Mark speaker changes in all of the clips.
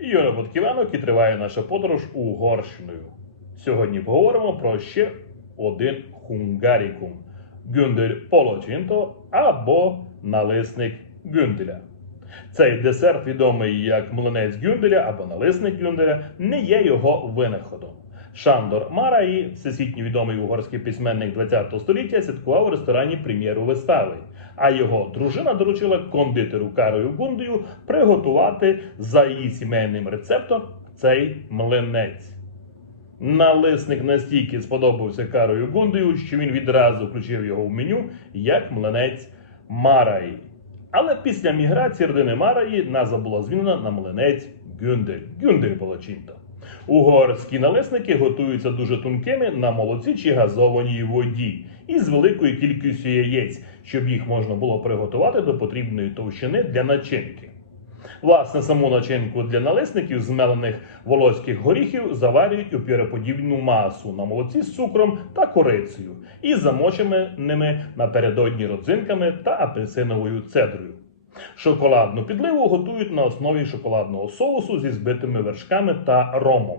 Speaker 1: Юра Ботківанок і триває наша подорож Угорщиною. Сьогодні поговоримо про ще один хунгарікум гюндель полочинто або налисник гюнделя. Цей десерт, відомий як млинець гюнделя або налисник гюнделя, не є його винаходом. Шандор Мараї, всесвітньо відомий угорський письменник ХХ століття, святкував у ресторані прем'єру вистави, а його дружина доручила кондитеру Карою Гундею приготувати за її сімейним рецептом цей млинець. Налисник настільки сподобався Карою Гундею, що він відразу включив його в меню як млинець Мараї. Але після міграції родини Мараї назва була змінена на млинець Гюндель. Гюндель Полочинто. Угорські налисники готуються дуже тонкими на молоці чи газованій воді і з великою кількістю яєць, щоб їх можна було приготувати до потрібної товщини для начинки. Власне, саму начинку для налисників з мелених волоських горіхів заварюють у пюреподібну масу на молоці з цукром та корицею і замоченими напередодні родзинками та апельсиновою цедрою. Шоколадну підливу готують на основі шоколадного соусу зі збитими вершками та ромом.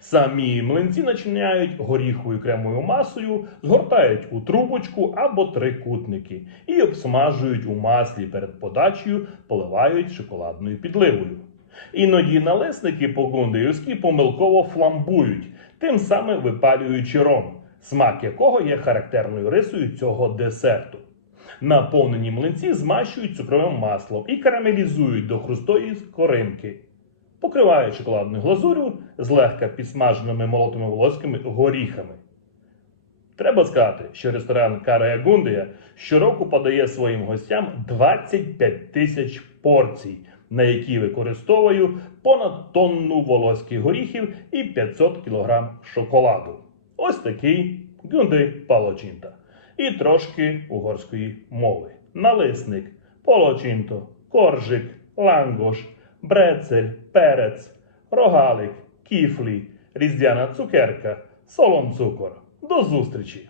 Speaker 1: Самі млинці начиняють горіховою кремовою масою, згортають у трубочку або трикутники і обсмажують у маслі перед подачею, поливають шоколадною підливою. Іноді налисники по-гундеївськи помилково фламбують, тим самим випалюючи ром, смак якого є характерною рисою цього десерту. Наповнені млинці змащують цукровим маслом і карамелізують до хрустої скоринки. Покривають шоколадною глазурю злегка підсмаженими молотими волоськими горіхами. Треба сказати, що ресторан Карая Гундея щороку подає своїм гостям 25 тисяч порцій, на які використовує понад тонну волоських горіхів і 500 кг шоколаду. Ось такий Гюндей Палочинта. І трошки угорської мови. Налисник, полочинто, коржик, лангош, брецель, перець, рогалик, кіфлі, різдвяна цукерка, солон цукор. До зустрічі!